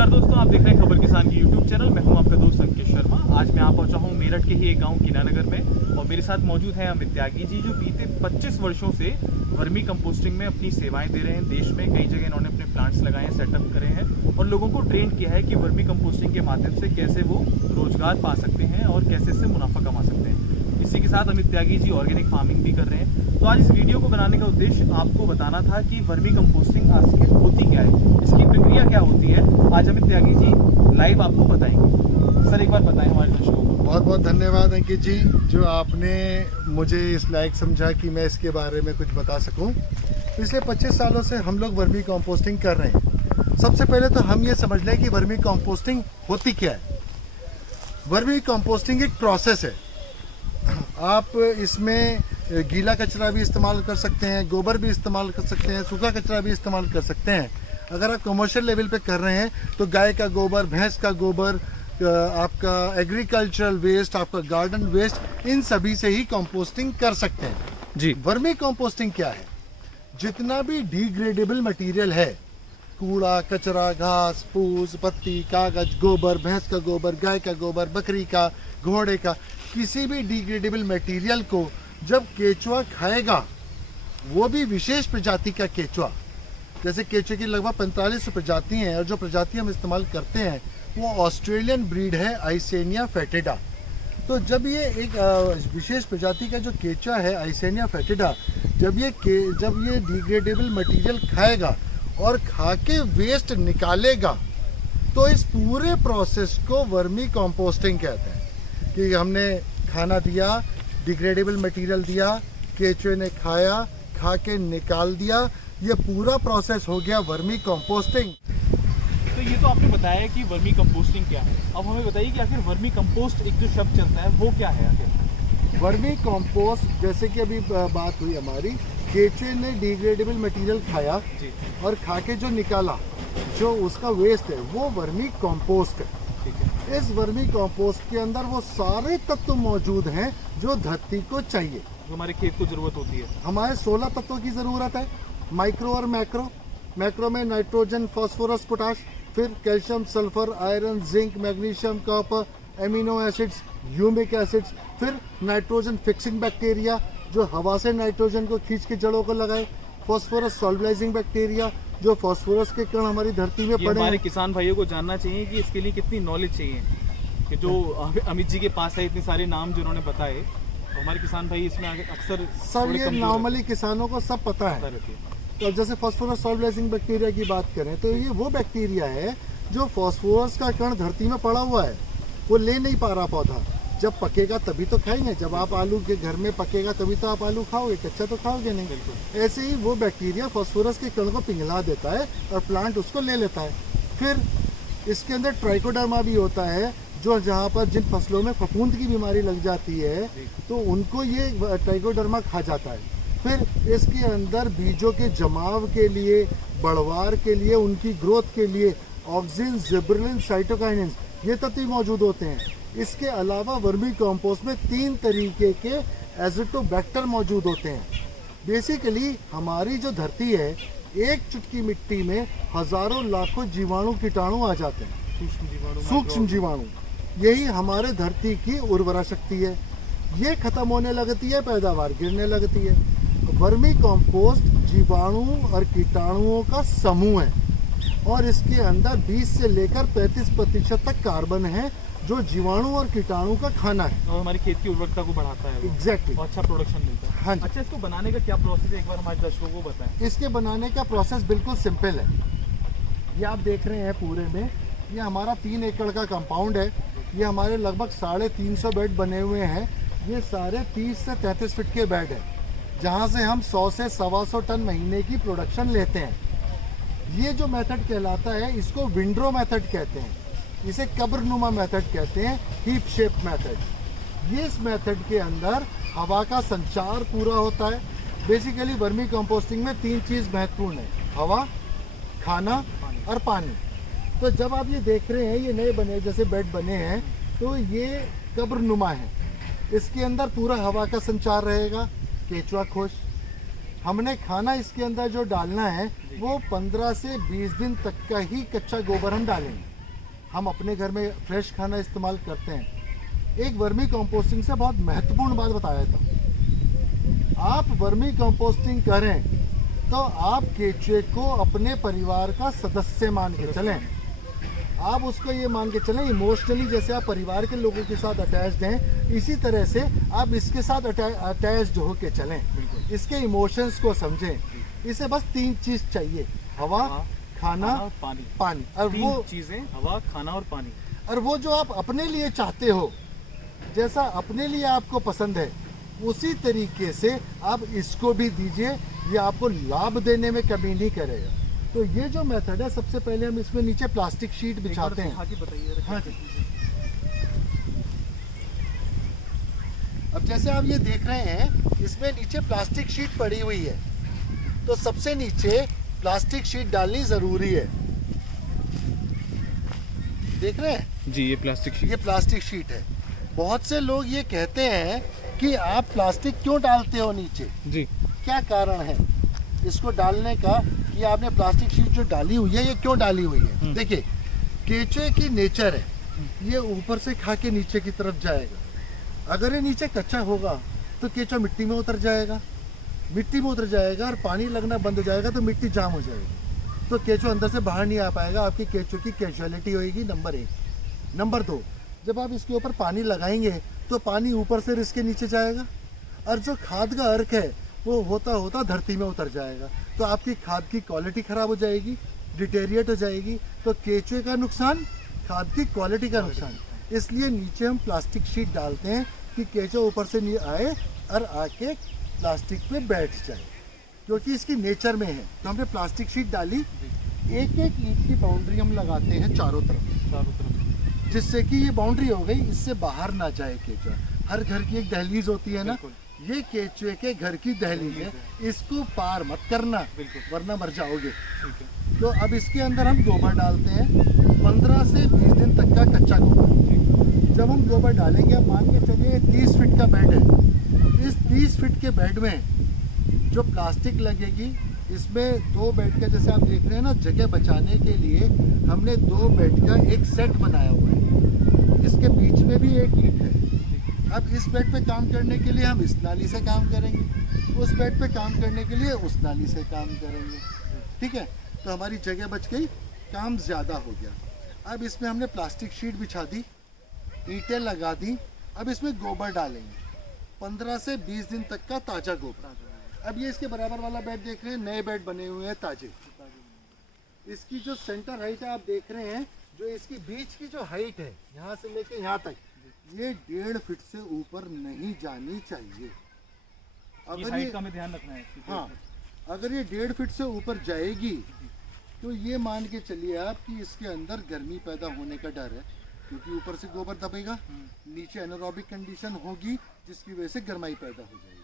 नमस्कार दोस्तों, आप देख रहे हैं खबर किसान की यूट्यूब चैनल। मैं हूं आपका दोस्त अंकित शर्मा। आज मैं आ पहुंचा हूं मेरठ के ही एक गांव कीनानगर में और मेरे साथ मौजूद हैं अमित त्यागी जी, जो बीते 25 वर्षों से वर्मी कंपोस्टिंग में अपनी सेवाएं दे रहे हैं। देश में कई जगह इन्होंने अपने प्लांट्स लगाए हैं, सेटअप करे हैं और लोगों को ट्रेन किया है कि वर्मी कंपोस्टिंग के माध्यम से कैसे वो रोजगार पा सकते हैं और कैसे इससे मुनाफा कमा सकते हैं। इसी के साथ अमित त्यागी जी ऑर्गेनिक फार्मिंग भी कर रहे हैं। तो आज इस वीडियो को बनाने का उद्देश्य आपको बताना था कि वर्मी कंपोस्टिंग आखिर होती क्या है, इसकी प्रक्रिया क्या होती है। आज अमित त्यागी जी लाइव आपको बताएंगे। सर, एक बार बताएं हमारे दर्शकों को। बहुत बहुत धन्यवाद अंकित जी, जो आपने मुझे इस लायक समझा कि मैं इसके बारे में कुछ बता सकूं। पिछले 25 सालों से हम लोग वर्मी कंपोस्टिंग कर रहे हैं। सबसे पहले तो हम ये समझ लें कि वर्मी कंपोस्टिंग होती क्या है। वर्मी कंपोस्टिंग एक प्रोसेस है। आप इसमें गीला कचरा भी इस्तेमाल कर सकते हैं, गोबर भी इस्तेमाल कर सकते हैं, सूखा कचरा भी इस्तेमाल कर सकते हैं। अगर आप कमर्शियल लेवल पे कर रहे हैं तो गाय का गोबर, भैंस का गोबर, आपका एग्रीकल्चरल वेस्ट, आपका गार्डन वेस्ट, इन सभी से ही कंपोस्टिंग कर सकते हैं जी। वर्मी कंपोस्टिंग क्या है? जितना भी डिग्रेडेबल मटेरियल है, कूड़ा कचरा, घास फूस, पत्ती, कागज, गोबर, भैंस का गोबर, गाय का गोबर, बकरी का, घोड़े का, किसी भी डिग्रेडेबल मटेरियल को जब केचुआ खाएगा, वो भी विशेष प्रजाति का केचुआ, जैसे केचुए की लगभग 45 प्रजाति हैं और जो प्रजाति हम इस्तेमाल करते हैं वो ऑस्ट्रेलियन ब्रीड है आइसेनिया फेटिडा। तो जब ये एक विशेष प्रजाति का जो केचुआ है आइसेनिया फेटिडा, जब ये डिग्रेडेबल मटेरियल खाएगा और खा के वेस्ट निकालेगा, तो इस पूरे प्रोसेस को वर्मी कंपोस्टिंग कहते हैं। कि हमने खाना दिया, डिग्रेडेबल मटेरियल दिया, केचुए ने खाया, खा के निकाल दिया, ये पूरा प्रोसेस हो गया वर्मी कंपोस्टिंग। तो ये तो आपने बताया कि वर्मी कंपोस्टिंग क्या है। अब हमें बताइए कि आखिर वर्मी कंपोस्ट एक जो शब्द चलता है वो क्या है आखिर। वर्मी कंपोस्ट, जैसे कि अभी बात हुई हमारी, केचुए ने डिग्रेडेबल मटेरियल खाया जी। और खा के जो निकाला, जो उसका वेस्ट है, वो वर्मी कंपोस्ट है। इस वर्मी कंपोस्ट के अंदर वो सारे तत्व मौजूद हैं जो धरती को चाहिए, जो हमारे खेत को जरूरत होती है। हमारे 16 तत्वों की जरूरत है, माइक्रो और मैक्रो। मैक्रो में नाइट्रोजन, फास्फोरस, पोटाश, फिर calcium, sulphur, iron, zinc, magnesium, copper, amino acids, humic acids, फिर नाइट्रोजन फिक्सिंग बैक्टीरिया जो हवा से नाइट्रोजन को खींच के जड़ों को लगाए, फास्फोरस सॉल्बलाइजिंग बैक्टीरिया जो फास्फोरस के कण हमारी धरती में पड़े। हमारे किसान भाइयों को जानना चाहिए कि इसके लिए कितनी नॉलेज चाहिए, कि जो अमित जी के पास है इतने सारे नाम जो उन्होंने बताए, तो हमारे किसान भाई इसमें अक्सर सब ये नॉर्मली किसानों को सब पता है। तो जैसे फास्फोरस सॉल्बलाइजिंग बैक्टीरिया की बात करें तो ये वो बैक्टीरिया है जो फास्फोरस का कण धरती में पड़ा हुआ है, वो ले नहीं पा रहा पौधा। जब पकेगा तभी तो खाएंगे, जब आप आलू के घर में पकेगा तभी तो आप आलू खाओगे, कच्चा तो खाओगे नहीं। ऐसे ही वो बैक्टीरिया फास्फोरस के कण को पिघला देता है और प्लांट उसको ले लेता है। फिर इसके अंदर ट्राइकोडर्मा भी होता है, जो जहाँ पर जिन फसलों में फफूंद की बीमारी लग जाती है तो उनको ये ट्राइकोडर्मा खा जाता है। फिर इसके अंदर बीजों के जमाव के लिए, बढ़वार के लिए, उनकी ग्रोथ के लिए ऑक्सिन, जिबरेलिन, साइटोकाइनिन, ये तत्व मौजूद होते हैं। इसके अलावा वर्मी कंपोस्ट में 3 तरीके के एजिटोबैक्टर मौजूद होते हैं। बेसिकली हमारी जो धरती है, एक चुटकी मिट्टी में हजारों लाखों जीवाणु, कीटाणु आ जाते हैं, सूक्ष्म जीवाणु। यही हमारे धरती की उर्वरा शक्ति है। ये खत्म होने लगती है, पैदावार गिरने लगती है। वर्मी कंपोस्ट जीवाणु और कीटाणुओं का समूह है और इसके अंदर 20 से लेकर 35% तक कार्बन है, जो जीवाणु और कीटाणु का खाना है और हमारी खेत की उर्वरकता को बढ़ाता है। एग्जैक्टली। और अच्छा प्रोडक्शन मिलता है। हाँ जी। अच्छा, इसको बनाने का क्या प्रोसेस है, एक बार हमारे दर्शकों को बताएं। इसके बनाने का प्रोसेस बिल्कुल सिंपल है। ये आप देख रहे हैं पूरे में, ये हमारा 3 एकड़ का कंपाउंड है। ये हमारे लगभग 350 बेड बने हुए हैं। ये सारे 30 से 33 फीट के बेड हैं, जहाँ से हम 100 से 125 टन महीने की प्रोडक्शन लेते हैं। ये जो मेथड कहलाता है, इसको विंड्रो मेथड कहते हैं, इसे कब्रनुमा मेथड कहते हैं, हीप शेप मेथड। ये इस मेथड के अंदर हवा का संचार पूरा होता है। बेसिकली वर्मी कंपोस्टिंग में 3 चीज़ महत्वपूर्ण है, हवा, खाना और पानी। तो जब आप ये देख रहे हैं, ये नए बने जैसे बेड बने हैं, तो ये कब्रनुमा है। इसके अंदर पूरा हवा का संचार रहेगा, केचुआ खुश। हमने खाना इसके अंदर जो डालना है वो 15 से 20 दिन तक का ही कच्चा गोबर हम डालेंगे। हम अपने घर में फ्रेश खाना इस्तेमाल करते हैं। एक वर्मी कंपोस्टिंग से बहुत महत्वपूर्ण बात बताया था। आप वर्मी कंपोस्टिंग करें तो आप केचुए को अपने परिवार का सदस्य मान के चलें। आप उसको ये मान के चलें इमोशनली, जैसे आप परिवार के लोगों के साथ अटैच्ड हैं, इसी तरह से आप इसके साथ अटैच्ड होके चलें। इसके इमोशंस को समझें। इसे बस 3 चीज चाहिए, हवा, खाना, पानी। और वो चीजें, हवा, खाना और पानी। और वो जो आप अपने लिए चाहते हो, जैसा अपने लिए आपको पसंद है, उसी तरीके से आप इसको भी दीजिए। ये आपको लाभ देने में कमी नहीं करेगा। तो ये जो मेथड है, सबसे पहले हम इसमें नीचे प्लास्टिक शीट बिछाते हैं। हाँ जी। अब जैसे आप ये देख रहे हैं, इसमें नीचे प्लास्टिक शीट पड़ी हुई है, तो सबसे नीचे प्लास्टिक शीट डालनी जरूरी है। देख रहे हैं जी, ये प्लास्टिक शीट। ये प्लास्टिक शीट है। बहुत से लोग ये कहते हैं कि आप प्लास्टिक क्यों डालते हो नीचे, जी, क्या कारण है इसको डालने का, कि आपने प्लास्टिक शीट जो डाली हुई है ये क्यों डाली हुई है। देखिए, केचुए की नेचर है, ये ऊपर से खा के नीचे की तरफ जाएगा। अगर ये नीचे कच्चा होगा तो केचुआ मिट्टी में उतर जाएगा, मिट्टी में उतर जाएगा और पानी लगना बंद हो जाएगा तो मिट्टी जाम हो जाएगी, तो केचुआ अंदर से बाहर नहीं आ पाएगा। आपकी केचुए की कैजुअलिटी होगी, नंबर 1। नंबर 2, जब आप इसके ऊपर पानी लगाएंगे तो पानी ऊपर से रिस के नीचे जाएगा, और जो खाद का अर्क है वो होता होता धरती में उतर जाएगा, तो आपकी खाद की क्वालिटी खराब हो जाएगी, डिटेरिएट हो जाएगी। तो केचुए का नुकसान, खाद की क्वालिटी का नुकसान। इसलिए नीचे हम प्लास्टिक शीट डालते हैं कि केचुआ ऊपर से नहीं आए और आके प्लास्टिक पे बैठ जाए, क्योंकि इसकी नेचर में है। तो हमने प्लास्टिक शीट डाली, एक एक ईंट की बाउंड्री हम लगाते हैं चारों तरफ, जिससे कि ये बाउंड्री हो गई, इससे बाहर ना जाए केचुआ। हर घर की एक दहलीज होती है ना, ये केचुए के घर की दहलीज है, इसको पार मत करना वरना मर जाओगे। तो अब इसके अंदर हम गोबर डालते हैं, 15 से 20 दिन तक का कच्चा गोबर। जब हम गोबर डालेंगे, अब मान के चलिए 30 फीट का बेड है, इस 30 फीट के बेड में जो प्लास्टिक लगेगी, इसमें 2 बेड का, जैसे आप देख रहे हैं ना, जगह बचाने के लिए हमने 2 बेड का एक सेट बनाया हुआ है। इसके बीच में भी एक ईंट है। अब इस बेड पे काम करने के लिए हम इस नाली से काम करेंगे, उस बेड पे काम करने के लिए उस नाली से काम करेंगे। ठीक है, तो हमारी जगह बच गई, काम ज़्यादा हो गया। अब इसमें हमने प्लास्टिक शीट बिछा दी, ईंटें लगा दी। अब इसमें गोबर डालेंगे, 15 से 20 दिन तक का ताज़ा गोबर। अब ये इसके बराबर वाला बेड देख रहे हैं, नए बेड बने हुए हैं ताजे। इसकी जो सेंटर हाइट है आप देख रहे हैं, जो इसकी बीच की जो हाइट है, यहाँ से लेके यहाँ तक, ये 1.5 फीट से ऊपर नहीं जानी चाहिए। अगर ये का हमें ध्यान रखना है। हाँ, अगर ये 1.5 फीट से ऊपर जाएगी तो ये मान के चलिए आप कि इसके अंदर गर्मी पैदा होने का डर है, क्योंकि ऊपर से गोबर दबेगा, नीचे एनारोबिक कंडीशन होगी, जिसकी वजह से गर्माई पैदा हो जाएगी।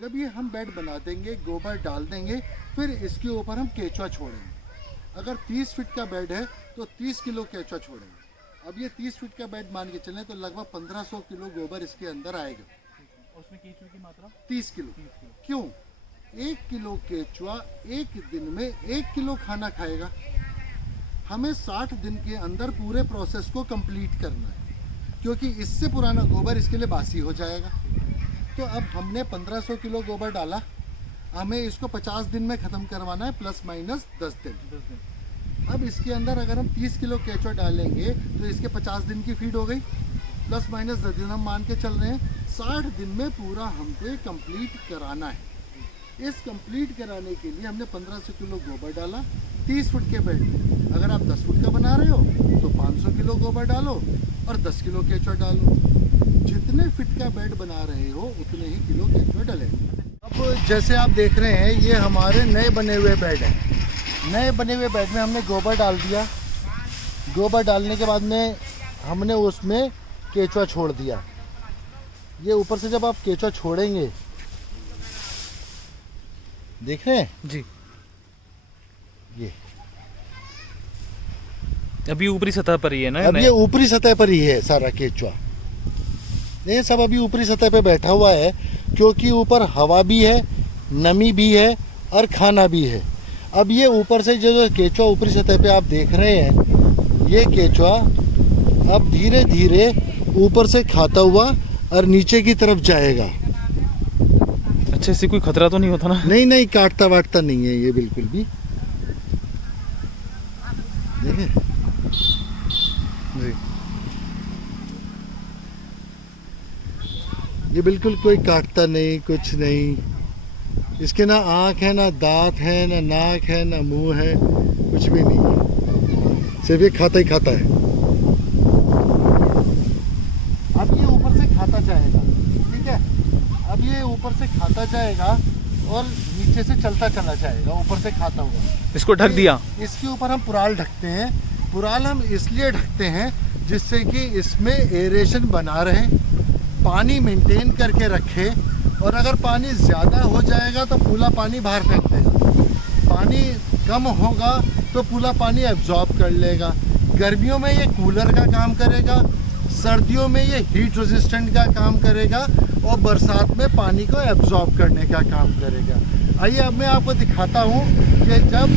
जब ये हम बेड बना देंगे, गोबर डाल देंगे, फिर इसके ऊपर हम केचुआ छोड़ेंगे। अगर 30 फीट का बेड है तो 30 किलो केचुआ छोड़ेंगे। अब ये 30 फीट का बेड मान के चलें तो लगभग 1500 किलो गोबर इसके अंदर आएगा। उसमें केचुए की मात्रा 30 किलो। क्यों? 1 किलो केचुआ एक दिन में 1 किलो खाना खाएगा। हमें 60 दिन के अंदर पूरे प्रोसेस को कंप्लीट करना है, क्योंकि इससे पुराना गोबर इसके लिए बासी हो जाएगा। तो अब हमने 1500 किलो गोबर डाला, हमें इसको 50 दिन में ख़त्म करवाना है, प्लस माइनस 10 दिन। अब इसके अंदर अगर हम 30 किलो केचुआ डालेंगे तो इसके 50 दिन की फीड हो गई, प्लस माइनस 10 दिन हम मान के चल रहे हैं। 60 दिन में पूरा हमको ये कंप्लीट कराना है। इस कंप्लीट कराने के लिए हमने 1500 किलो गोबर डाला 30 फुट के बेड में। अगर आप 10 फुट का बना रहे हो तो 500 किलो गोबर डालो और 10 किलो केचुआ डालो। जितने फिट का बेड बना रहे हो उतने ही किलो केचुआ डले। अब जैसे आप देख रहे हैं, ये हमारे नए बने हुए बेड हैं। नए बने हुए बेड में हमने गोबर डाल दिया। गोबर डालने के बाद में हमने उसमें केचुआ छोड़ दिया। ये ऊपर से जब आप केचुआ छोड़ेंगे, देख रहे हैं जी, ये अभी ऊपरी सतह पर ही है ना? अब ये ऊपरी सतह पर ही है सारा केचुआ। ये सब अभी ऊपरी सतह पे बैठा हुआ है, क्योंकि ऊपर हवा भी है, नमी भी है और खाना भी है। अब ये ऊपर से जो केचुआ ऊपरी सतह पे आप देख रहे हैं, ये केचुआ अब धीरे धीरे ऊपर से खाता हुआ और नीचे की तरफ जाएगा। अच्छा, इससे कोई खतरा तो नहीं होता ना? नहीं नहीं, काटता वाटता नहीं है ये बिल्कुल भी। देखें जी। ये बिल्कुल कोई काटता नहीं, कुछ नहीं। इसके ना आँख है, ना दांत है, ना नाक है, ना मुंह है, कुछ भी नहीं है। सिर्फ ये खाता ही खाता है। अब ये ऊपर से खाता जाएगा, ठीक है। अब ये ऊपर से खाता जाएगा और नीचे से चलता चला जाएगा, ऊपर से खाता हुआ। इसको ढक दिया? इसके ऊपर हम पुराल ढकते हैं। पुराल हम इसलिए ढकते हैं जिससे कि इसमें एरेशन बना रहे, पानी मेंटेन करके रखे, और अगर पानी ज़्यादा हो जाएगा तो पूरा पानी बाहर फेंक देगा। पानी कम होगा तो पूरा पानी एब्जॉर्ब कर लेगा। गर्मियों में ये कूलर का काम करेगा, सर्दियों में ये हीट रेजिस्टेंट का काम करेगा, और बरसात में पानी को एब्जॉर्ब करने का काम करेगा। आइए अब मैं आपको दिखाता हूँ कि जब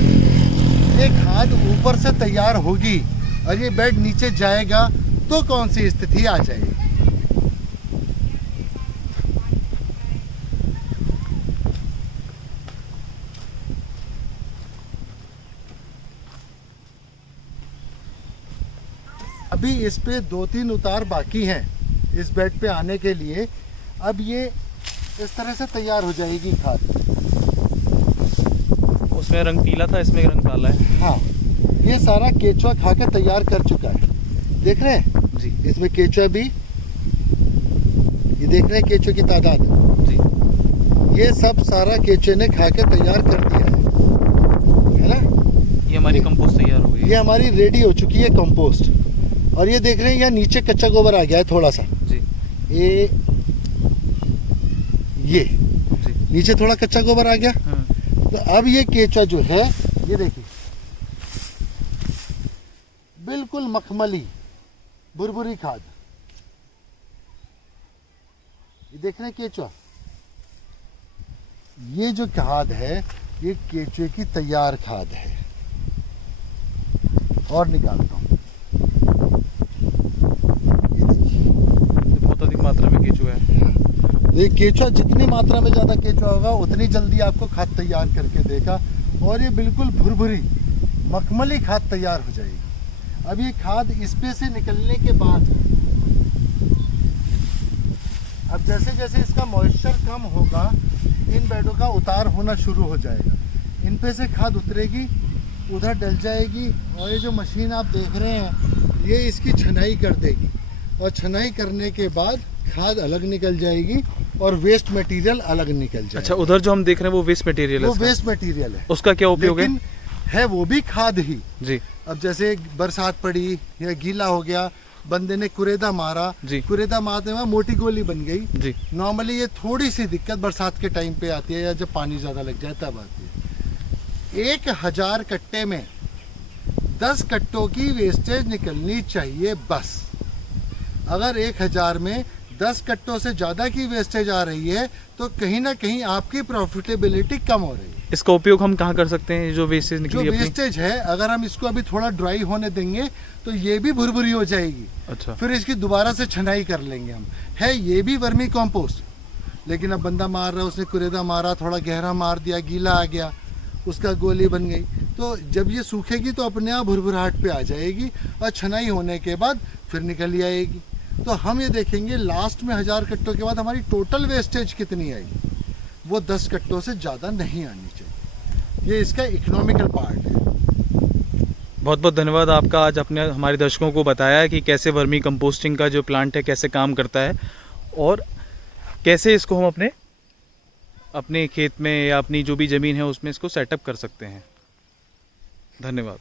ये खाद ऊपर से तैयार होगी और ये बेड नीचे जाएगा तो कौन सी स्थिति आ जाएगी। अभी इस पे 2-3 उतार बाकी हैं इस बेड पे आने के लिए। अब ये इस तरह से तैयार हो जाएगी खाद। उसमें रंग पीला था, इसमें रंग काला है। हाँ, ये सारा केचुआ खा के तैयार कर चुका है, देख रहे हैं जी। इसमें केचुआ भी, ये देख रहे हैं केचुए की तादाद जी। ये सब सारा केचुए ने खा के तैयार कर दिया है ना। ये हमारी कंपोस्ट तैयार हो गई है। ये हमारी रेडी हो चुकी है कंपोस्ट। और ये देख रहे हैं यहाँ नीचे कच्चा गोबर आ गया है थोड़ा सा जी। ये जी। नीचे थोड़ा कच्चा गोबर आ गया। तो अब ये केचुआ जो है, ये देखिए बिल्कुल मखमली बुरबुरी खाद। ये देख रहे हैं केचुआ, ये जो खाद है ये केचुए की तैयार खाद है। और निकालता हूँ, बहुत अधिक मात्रा में केचुआ है। ये केचुआ जितनी मात्रा में ज़्यादा केचुआ होगा उतनी जल्दी आपको खाद तैयार करके देगा, और ये बिल्कुल भुरभुरी मखमली खाद तैयार हो जाएगी। अब ये खाद इस पे से निकलने के बाद, अब जैसे जैसे इसका मॉइस्चर कम होगा इन बेडों का उतार होना शुरू हो जाएगा। इन पे से खाद उतरेगी, उधर डल जाएगी, और ये जो मशीन आप देख रहे हैं ये इसकी छनाई कर देगी, और छनाई करने के बाद खाद अलग निकल जाएगी और वेस्ट मटेरियल अलग निकल जाएगा। अच्छा, उधर जो हम देख रहे हैं वो वेस्ट मटेरियल है? वो वेस्ट मटेरियल है। उसका क्या उपयोग है? है वो भी खाद ही जी। अब जैसे बरसात पड़ी या गीला हो गया, बंदे ने कुरेदा मारा जी। कुरेदा मारने में मोटी गोली बन गई जी। नॉर्मली ये थोड़ी सी दिक्कत बरसात के टाइम पे आती है, या जब पानी ज़्यादा लग जाए तब आती है। 1000 कट्टे में 10 कट्टों की वेस्टेज निकलनी चाहिए बस। अगर 1000 में 10 कट्टों से ज़्यादा की वेस्टेज आ रही है तो कहीं ना कहीं आपकी प्रॉफिटेबिलिटी कम हो रही है। इसका उपयोग हम कहाँ कर सकते हैं? जो वेस्टेज जो निकली अपनी? वेस्टेज है, अगर हम इसको अभी थोड़ा ड्राई होने देंगे तो ये भी भुरभुरी हो जाएगी। अच्छा। फिर इसकी दोबारा से छनाई कर लेंगे हम। है ये भी वर्मी कंपोस्ट, लेकिन अब बंदा मार रहा है, उसने कुरेदा मारा, थोड़ा गहरा मार दिया, गीला आ गया, उसका गोली बन गई। तो जब ये सूखेगी तो अपने आप भुरभुराहट पे आ जाएगी, और छनाई होने के बाद फिर निकल आएगी। तो हम ये देखेंगे लास्ट में 1000 कट्टों के बाद हमारी टोटल वेस्टेज कितनी आई, वो 10 कट्टों से ज़्यादा नहीं आनी चाहिए। ये इसका इकोनॉमिकल पार्ट है। बहुत बहुत धन्यवाद आपका, आज अपने हमारे दर्शकों को बताया कि कैसे वर्मी कंपोस्टिंग का जो प्लांट है कैसे काम करता है, और कैसे इसको हम अपने खेत में या अपनी जो भी ज़मीन है उसमें इसको सेटअप कर सकते हैं। धन्यवाद।